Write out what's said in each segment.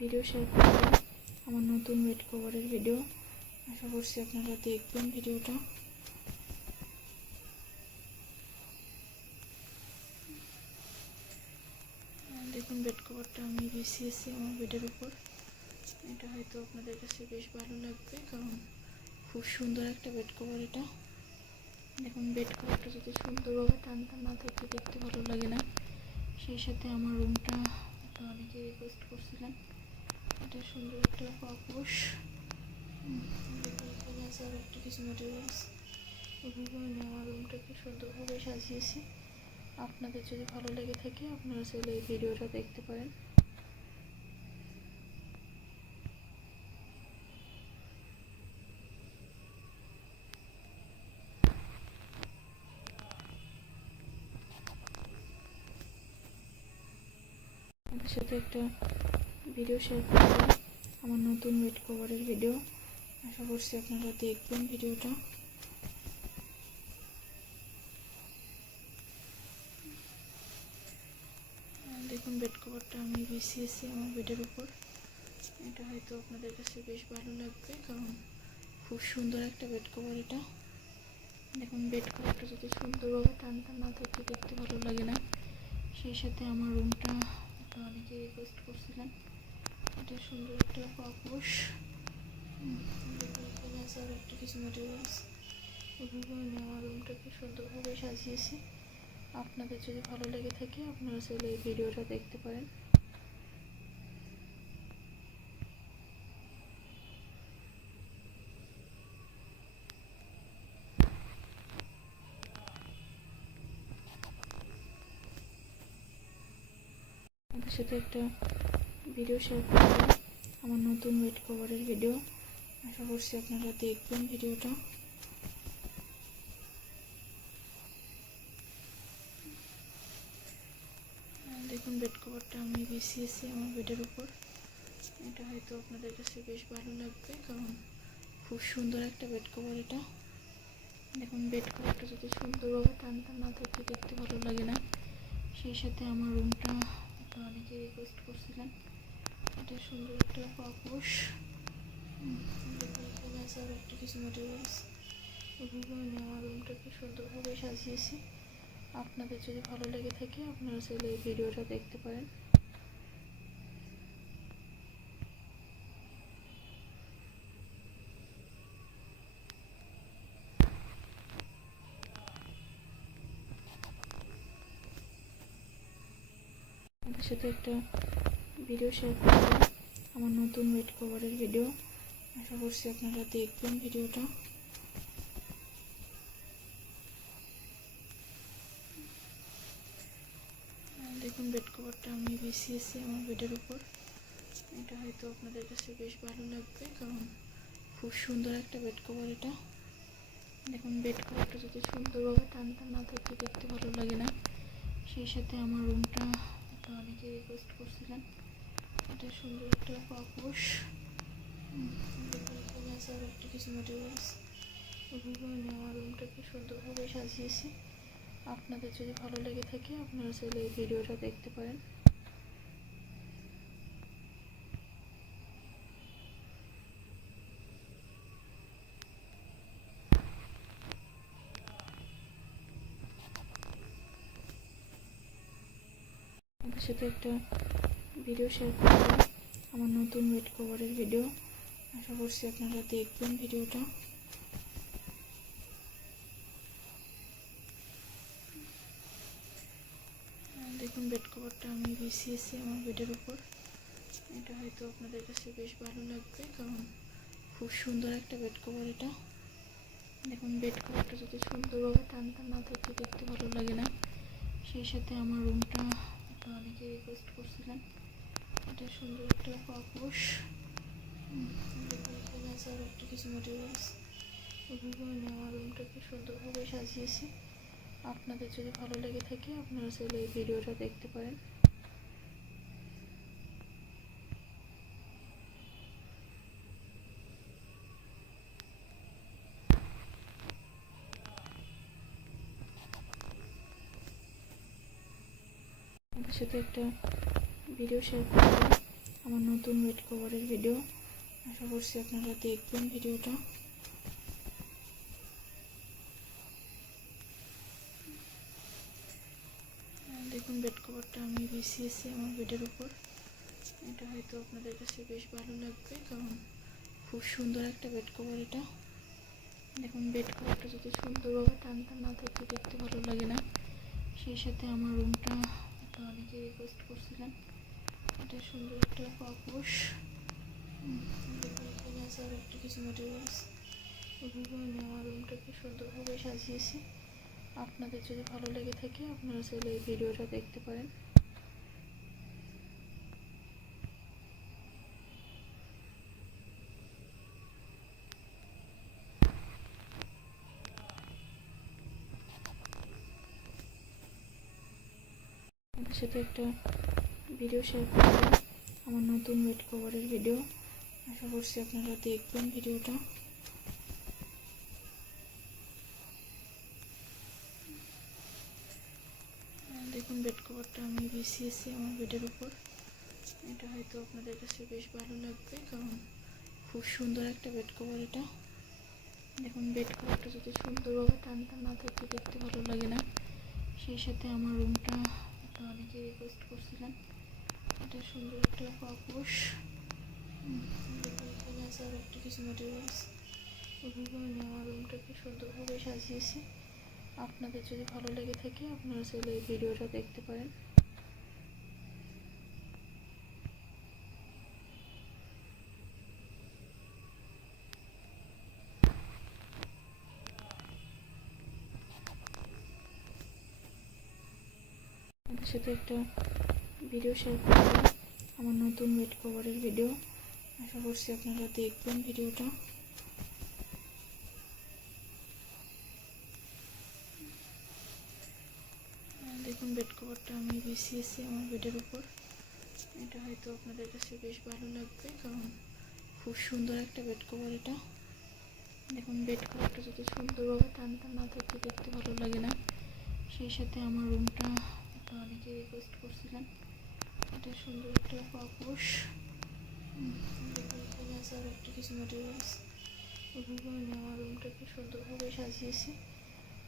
Video share করবেন। আমার নতুন বেড কভারের ভিডিও আশা করছি আপনারা দেখবেন ভিডিওটা। দেখুন বেড কভারটা আমি বিছিয়েছি আমার বেডের উপর। এটা হয়তো আপনাদের কাছে বেশ ভালো লাগবে, কারণ খুব সুন্দর একটা বেড কভার এটা। দেখুন বেড কভারটা যদি সুন্দরভাবে টান টান না থাকলে দেখতে ভালো লাগে না। সেই সাথে আমার রুমটা অনেকে রিকোয়েস্ট করছিলেন। এটা সুন্দর একটা পাপোশ আর একটা কিছু ম্যাটেরিয়ালস এভাবে আমি আমার রুমটাকে সুন্দরভাবে সাজিয়েছি। আপনাদের যদি ভালো লেগে থাকে, আপনারা চাইলে এই ভিডিওটা দেখতে পারেন। সাথে একটা ভিডিও শেয়ার করব আমার নতুন বেড কভারের ভিডিও আশা করছি আপনারা দেখবেন ভিডিওটা দেখুন বেড কভারটা আমি বিছিয়েছি আমার বেডের উপর। এটা হয়তো আপনাদের কাছে বেশ ভালো লাগবে, কারণ খুব সুন্দর একটা বেড কভার এটা। দেখুন বেড কভারটা যদি সুন্দরভাবে টান টান না থাকলে দেখতে ভালো লাগে না। সেই সাথে আমার রুমটা অনেকে রিকোয়েস্ট করছিলেন। এটা সুন্দর একটা পাপোশ আর একটা কিছু ম্যাটেরিয়ালস এভাবে আমি আমার রুমটাকে সুন্দরভাবে সাজিয়েছি। আপনাদের যদি ভালো লেগে থাকে, আপনারা চাইলে এই ভিডিওটা দেখতে পারেন। সাথে একটা ভিডিও শেয়ার করব, আমার নতুন বেড কভারের ভিডিও আশা করছি আপনারা দেখবেন ভিডিওটা দেখুন বেড কভারটা আমি বিছিয়েছি আমার বেডের উপর। এটা হয়তো আপনাদের কাছে বেশ ভালো লাগবে, কারণ খুব সুন্দর একটা বেড কভার এটা। দেখুন বেড কভারটা যদি সুন্দরভাবে টান টান না থাকলে দেখতে ভালো লাগে না। সেই সাথে আমার রুমটা অনেকে রিকোয়েস্ট করছিলেন। এটা সুন্দর একটা পাপোশ। আর একটা কিছু ম্যাটেরিয়ালস এভাবে আমি আমার রুমটাকে সুন্দরভাবে সাজিয়েছি। আপনাদের যদি ভালো লেগে থাকে, আপনারা চাইলে এই ভিডিওটা দেখতে পারেন। সাথে একটা ভিডিও শেয়ার করব, আমার নতুন বেড কভারের ভিডিও আশা করছি আপনারা দেখবেন ভিডিওটা দেখুন বেড কভারটা আমি বিছিয়েছি আমার বেডের উপর। এটা হয়তো আপনাদের কাছে বেশ ভালো লাগবে, কারণ খুব সুন্দর একটা বেড কভার এটা। দেখুন বেড কভারটা যদি সুন্দরভাবে টান টান না থাকলে দেখতে ভালো লাগে না। সেই সাথে আমার রুমটা অনেকে রিকোয়েস্ট করছিলেন। এটা সুন্দর একটা পাপোশ। আর একটা কিছু এভাবে আমি আমার রুমটাকে সুন্দরভাবে সাজিয়েছি। আপনাদের যদি ভালো লেগে থাকে, আপনারা চাইলে এই ভিডিওটা দেখতে পারেন। সাথে একটা ভিডিও শেয়ার করব। আমার নতুন বেড কভারের ভিডিও আশা করছি আপনারা দেখবেন ভিডিওটা দেখুন বেড কভারটা আমি বিছিয়েছি আমার বেডের উপর। এটা হয়তো আপনাদের কাছে বেশ ভালো লাগবে, কারণ খুব সুন্দর একটা বেড কভার এটা। দেখুন বেড কভারটা যদি সুন্দরভাবে টান টান না থাকলে দেখতে ভালো লাগে না। সেই সাথে আমার রুমটা অনেকে রিকোয়েস্ট করছিলেন। এটা সুন্দর একটা পাপোশ। আর একটা কিছু এভাবে আমি আমার রুমটাকে সুন্দরভাবে সাজিয়েছি। আপনাদের যদি ভালো লেগে থাকে, আপনারা চাইলে এই ভিডিওটা দেখতে পারেন। সাথে একটা ভিডিও শেয়ার করব। আমার নতুন বেড কভারের ভিডিও আশা করছি আপনারা দেখবেন ভিডিওটা দেখুন বেড কভারটা আমি বিছিয়েছি আমার বেডের উপর। এটা হয়তো আপনাদের কাছে বেশ ভালো লাগবে, কারণ খুব সুন্দর একটা বেড কভার এটা। দেখুন বেড কভারটা যদি সুন্দরভাবে টান টান না থাকলে দেখতে ভালো লাগে না। সেই সাথে আমার রুমটা অনেকে রিকোয়েস্ট করছিলেন। এটা সুন্দর একটা পাপোশ। আর একটা কিছু মেটেরিয়ালস এগুলো আমি আমার রুমটাকে সুন্দরভাবে সাজিয়েছি। আপনাদের যদি ভালো লেগে থাকে, আপনারা চাইলে এই ভিডিওটা দেখতে পারেন। সাথে একটা ভিডিও শেয়ার করব আমার নতুন বেড কভারের ভিডিও আশা করছি আপনারা দেখবেন ভিডিওটা। দেখুন বেড কভারটা আমি বিছিয়েছি আমার বেডের উপর। এটা হয়তো আপনাদের কাছে বেশ ভালো লাগবে, কারণ খুব সুন্দর একটা বেড কভার এটা। দেখুন বেড কভারটা যদি সুন্দরভাবে টান টান না থাকলে দেখতে ভালো লাগে না। সেই সাথে আমার রুমটা অনেকে রিকোয়েস্ট করছিলেন। এটা সুন্দর একটা পাপোশ। আর একটা কিছু মেটেরিয়ালস এগুলো আমি আমার রুমটাকে সুন্দরভাবে সাজিয়েছি। আপনাদের যদি ভালো লেগে থাকে, আপনারা চাইলে এই ভিডিওটা দেখতে পারেন। সাথে একটা ভিডিও শেয়ার করব, আমার নতুন বেড কভারের ভিডিও আশা করছি আপনারা দেখবেন ভিডিওটা। দেখুন বেড কভারটা আমি বিছিয়েছি আমার বেডের উপর। এটা হয়তো আপনাদের কাছে বেশ ভালো লাগবে, কারণ খুব সুন্দর একটা বেড কভার এটা। দেখুন বেড কভারটা যদি সুন্দরভাবে টান টান না থাকলে দেখতে ভালো লাগে না। সেই সাথে আমার রুমটা অনেকে রিকোয়েস্ট করছিলেন। এটা সুন্দর একটা পাপোশ। আর একটা কিছু মেটেরিয়ালস এগুলো আমি আমার রুমটাকে সুন্দরভাবে সাজিয়েছি।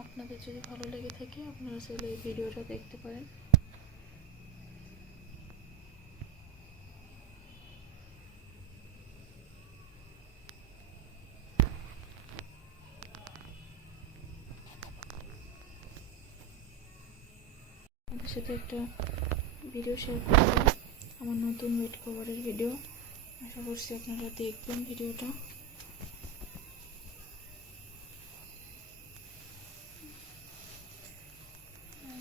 আপনাদের যদি ভালো লেগে থাকে, আপনারা চাইলে এই ভিডিওটা দেখতে পারেন। সাথে একটা ভিডিও শেয়ার করব। আমার নতুন বেড কভারের ভিডিও আশা করছি আপনারা দেখবেন ভিডিওটা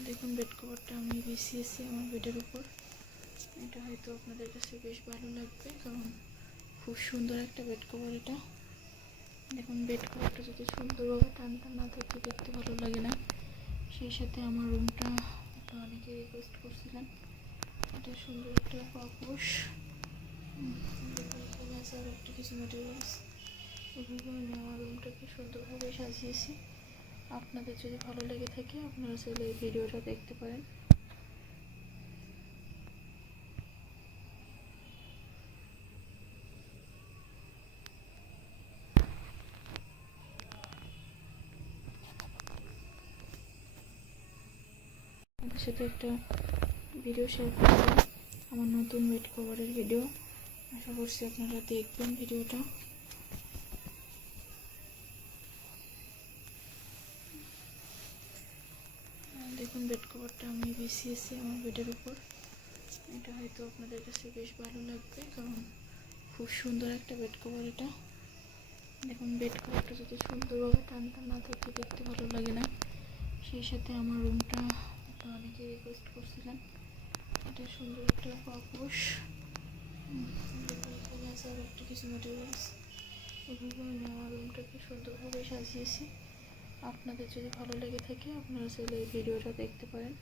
দেখুন বেড কভারটা আমি বিছিয়েছি আমার বেডের উপর। এটা হয়তো আপনাদের কাছে বেশ ভালো লাগবে, কারণ খুব সুন্দর একটা বেড কভার এটা। দেখুন বেড কভারটা যদি সুন্দরভাবে টান টান না থাকলে দেখতে ভালো লাগে না। সেই সাথে আমার রুমটা অনেকে রিকোয়েস্ট করছিলেন। এটা সুন্দর একটা পাপোশ। আর একটা কিছু মেটেরিয়ালস এগুলো আমি আমার রুমটাকে সুন্দরভাবে সাজিয়েছি। আপনাদের যদি ভালো লেগে থাকে, আপনারা চাইলে এই ভিডিওটা দেখতে পারেন। সাথে একটা ভিডিও শেয়ার করব আমার নতুন বেড কভারের ভিডিও আশা করছি আপনারা দেখবেন ভিডিওটা। দেখুন বেড কভারটা আমি বিছিয়েছি আমার বেডের উপর। এটা হয়তো আপনাদের কাছে বেশ ভালো লাগবে, কারণ খুব সুন্দর একটা বেড কভার এটা। দেখুন বেড কভারটা যদি সুন্দরভাবে টান টান না থাকলে দেখতে ভালো লাগে না। সেই সাথে আমার রুমটা অনেকে রিকোয়েস্ট করছিলেন। এটা সুন্দর একটা পাপোশ। আর একটা কিছু মেটেরিয়ালস এগুলো আমি আমার রুমটাকে সুন্দরভাবে সাজিয়েছি। আপনাদের যদি ভালো লেগে থাকে, আপনারা চাইলে এই ভিডিওটা দেখতে পারেন।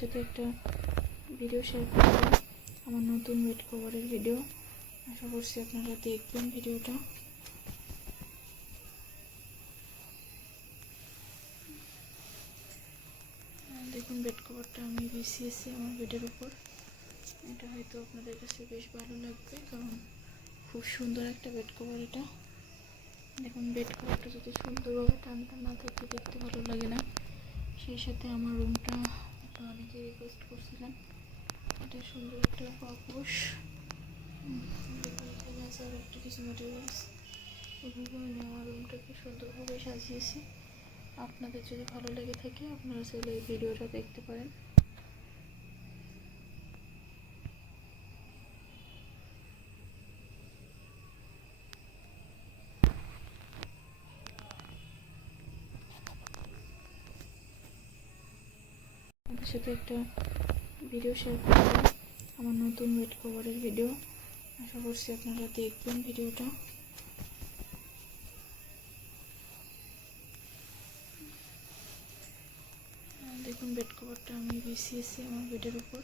সাথে একটা ভিডিও শেয়ার করব আমার নতুন বেড কভারের ভিডিও আশা করছি আপনারা দেখবেন ভিডিওটা। দেখুন বেড কভারটা আমি বিছিয়েছি আমার বেডের উপর। এটা হয়তো আপনাদের কাছে বেশ ভালো লাগবে, কারণ খুব সুন্দর একটা বেড কভার এটা। দেখুন বেড কভারটা যদি সুন্দরভাবে টান টান না থাকলে দেখতে ভালো লাগে না। সেই সাথে আমার রুমটা অনেকে রিকোয়েস্ট করছিলেন এটা সুন্দর একটা পাপোশ। এখানে একটা কিছু মেটেরিয়ালস এগুলো আমি আমার রুমটাকে সুন্দরভাবে সাজিয়েছি। আপনাদের যদি ভালো লেগে থাকে, আপনারা চাইলে এই ভিডিওটা দেখতে পারেন। সাথে একটা ভিডিও শেয়ার করব। আমার নতুন বেড কভারের ভিডিও আশা করছি আপনারা দেখবেন ভিডিওটা দেখুন বেড কভারটা আমি বিছিয়েছি আমার বেডের উপর।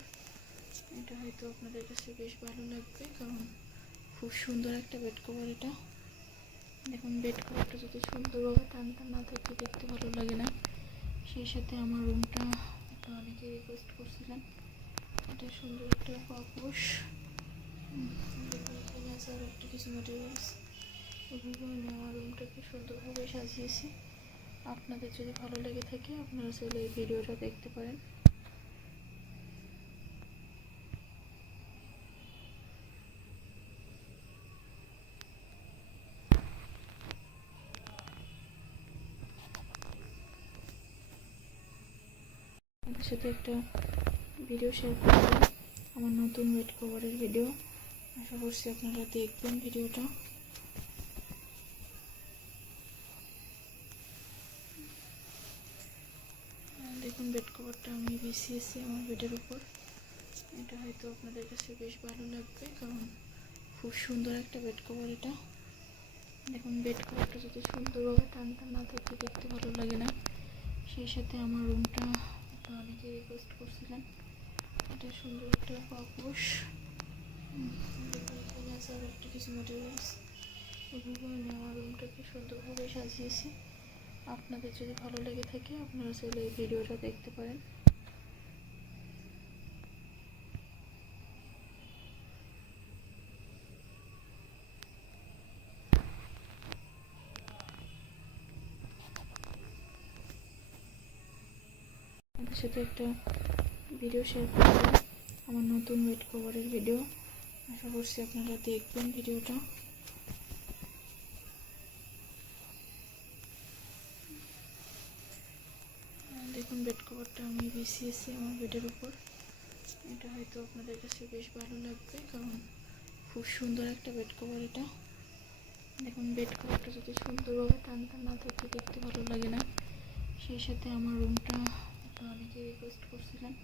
এটা হয়তো আপনাদের কাছে বেশ ভালো লাগবে, কারণ খুব সুন্দর একটা বেড কভার এটা। দেখুন বেড কভারটা যদি সুন্দরভাবে টান না থাকলে দেখতে ভালো লাগে না। সেই সাথে আমার রুমটা অনেকে রিকোয়েস্ট করছিলেন। এটা সুন্দর একটা পাপোশ। এখানে একটা কিছু মেটেরিয়ালস এগুলো আমি আমার রুমটাকে সুন্দরভাবে সাজিয়েছি। আপনাদের যদি ভালো লেগে থাকে, আপনারা চাইলে এই ভিডিওটা দেখতে পারেন। সাথে একটা ভিডিও শেয়ার করব, আমার নতুন বেড কভারের ভিডিও আশা করছি আপনারা দেখবেন ভিডিওটা দেখুন বেড কভারটা আমি বিছিয়েছি আমার বেডের উপর। এটা হয়তো আপনাদের কাছে বেশ ভালো লাগবে, কারণ খুব সুন্দর একটা বেড কভার এটা। দেখুন বেড কভারটা যদি সুন্দরভাবে টান টান না থাকলে দেখতে ভালো লাগে না। সেই সাথে আমার রুমটা অনেকে রিকোয়েস্ট করছিলেন। এটা সুন্দর একটা পাপোশ আরও একটা কিছু মেটেরিয়ালস আমি আমার রুমটাকে সুন্দরভাবে সাজিয়েছি। আপনাদের যদি ভালো লেগে থাকে, আপনারা চাইলে এই ভিডিওটা দেখতে পারেন। সাথে একটা ভিডিও শেয়ার করব, আমার নতুন বেড কভারের ভিডিও আশা করছি আপনারা দেখবেন ভিডিওটা দেখুন বেড কভারটা আমি বিছিয়েছি আমার বেডের উপর। এটা হয়তো আপনাদের কাছে বেশ ভালো লাগবে, কারণ খুব সুন্দর একটা বেড কভার এটা। দেখুন বেড কভারটা যদি সুন্দরভাবে টান টান না থাকলে দেখতে ভালো লাগে না। সেই সাথে আমার রুমটা অনেকে রিকোয়েস্ট করছিলেন।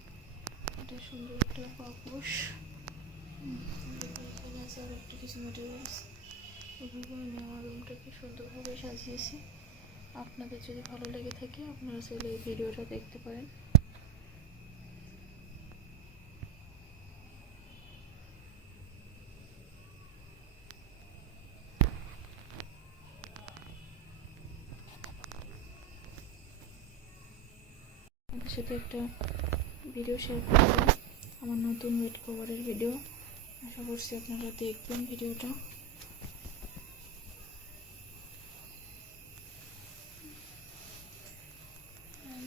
এটা সুন্দর একটা পাপোশ আরও একটা কিছু মেটেরিয়ালস এগুলো আমি আমার রুমটাকে সুন্দরভাবে সাজিয়েছি। আপনাদের যদি ভালো লেগে থাকে, আপনারা চাইলে এই ভিডিওটা দেখতে পারেন। সাথে একটা ভিডিও শেয়ার করব আমার নতুন বেড কভারের ভিডিও আশা করছি আপনারা দেখবেন ভিডিওটা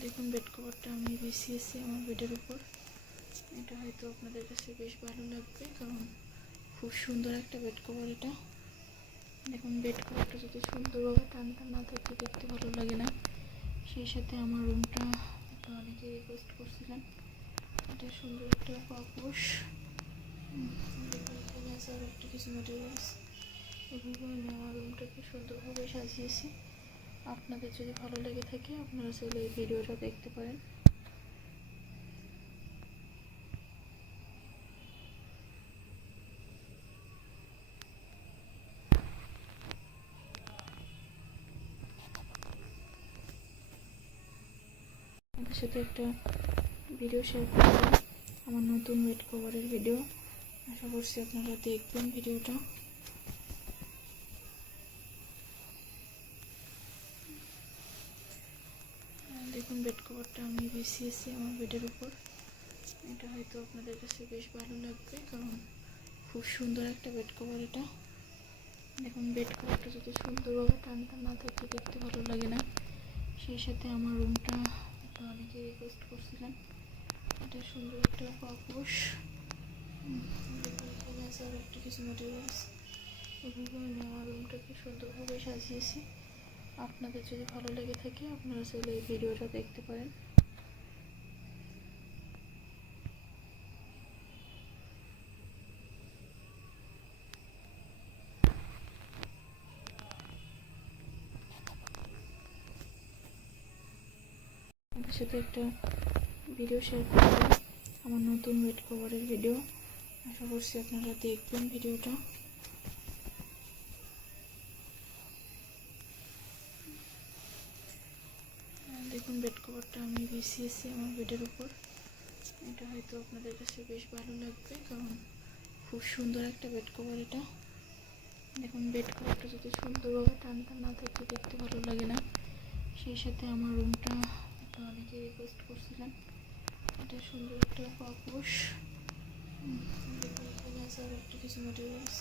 দেখুন বেড কভারটা আমি বিছিয়েছি আমার বেডের উপর। এটা হয়তো আপনাদের কাছে বেশ ভালো লাগবে, কারণ খুব সুন্দর একটা বেড কভার এটা। দেখুন বেড কভারটা যদি সুন্দরভাবে টান টান না থাকলে দেখতে ভালো লাগে না। সেই সাথে আমার রুমটা অনেকে রিকোয়েস্ট করছিলেন। এটা সুন্দর একটা পাপোশ। আরও একটা কিছু মেটেরিয়ালস এগুলো আমি আমার রুমটাকে সুন্দরভাবে সাজিয়েছি। আপনাদের যদি ভালো লেগে থাকে, আপনারা চাইলে এই ভিডিওটা দেখতে পারেন। সাথে একটা ভিডিও শেয়ার করব, আমার নতুন ওয়েট কভারের ভিডিও আশা করছি আপনারা দেখবেন ভিডিওটা। দেখুন বেড কভারটা আমি বিছিয়েছি আমার বেডের উপর। এটা হয়তো আপনাদের কাছে বেশ ভালো লাগবে, কারণ খুব সুন্দর একটা বেড কভার এটা। দেখুন বেড কভারটা যদি সুন্দরভাবে টানটা না থাকে, দেখতে ভালো লাগে না। সেই সাথে আমার রুমটা অনেকে রিকোয়েস্ট করছিলেন। এটা সুন্দর একটা পাপোশ আর একটা কিছু মেটেরিয়ালস এগুলো আমার রুমটাকে সুন্দরভাবে সাজিয়েছি। আপনাদের যদি ভালো লেগে থাকে, আপনারা চাইলে এই ভিডিওটা দেখতে পারেন। সাথে একটা ভিডিও শেয়ার করব। আমার নতুন বেড কভারের ভিডিও আশা করছি আপনারা দেখবেন ভিডিওটা দেখুন বেড কভারটা আমি বিছিয়েছি আমার বেডের উপর। এটা হয়তো আপনাদের কাছে বেশ ভালো লাগবে, কারণ খুব সুন্দর একটা বেড কভার এটা। দেখুন বেড কভারটা যদি সুন্দরভাবে টান টান না থাকলে দেখতে ভালো লাগে না। সেই সাথে আমার রুমটা অনেকে রিকোয়েস্ট করছিলেন। এটা সুন্দর একটা পাপোশ। আর একটা কিছু মেটেরিয়ালস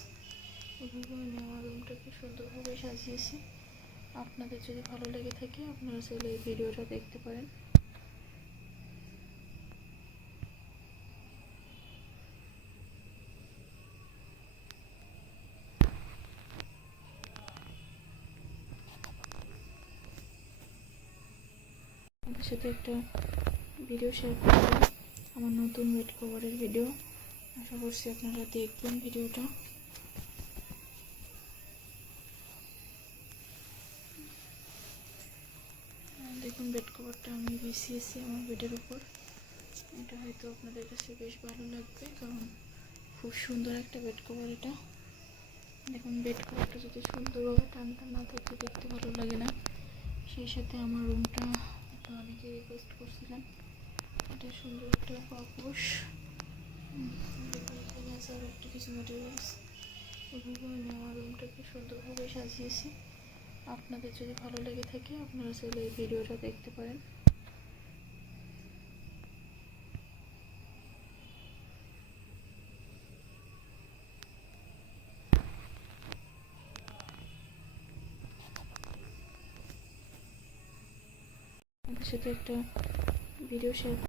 এগুলো আমি আমার রুমটাকে সুন্দরভাবে সাজিয়েছি। আপনাদের যদি ভালো লেগে থাকে, আপনারা চাইলে এই ভিডিওটা দেখতে পারেন। সাথে একটা ভিডিও শেয়ার করব। আমার নতুন বেড কভারের ভিডিও আশা করছি আপনারা দেখবেন ভিডিওটা দেখুন বেড কভারটা আমি বিছিয়েছি আমার বেডের উপর। এটা হয়তো আপনাদের কাছে বেশ ভালো লাগবে, কারণ খুব সুন্দর একটা বেড কভার এটা। দেখুন বেড কভারটা যদি সুন্দরভাবে টান টান না থাকলে দেখতে ভালো লাগে না। সেই সাথে আমার রুমটা অনেকে রিকোয়েস্ট করছিলেন। এটা সুন্দর একটা পাপোশ। আর একটা কিছু মেটেরিয়ালস এগুলো আমি আমার রুমটাকে সুন্দরভাবে সাজিয়েছি। আপনাদের যদি ভালো লেগে থাকে, আপনারা চাইলে এই ভিডিওটা দেখতে পারেন। সাথে একটা ভিডিও শেয়ার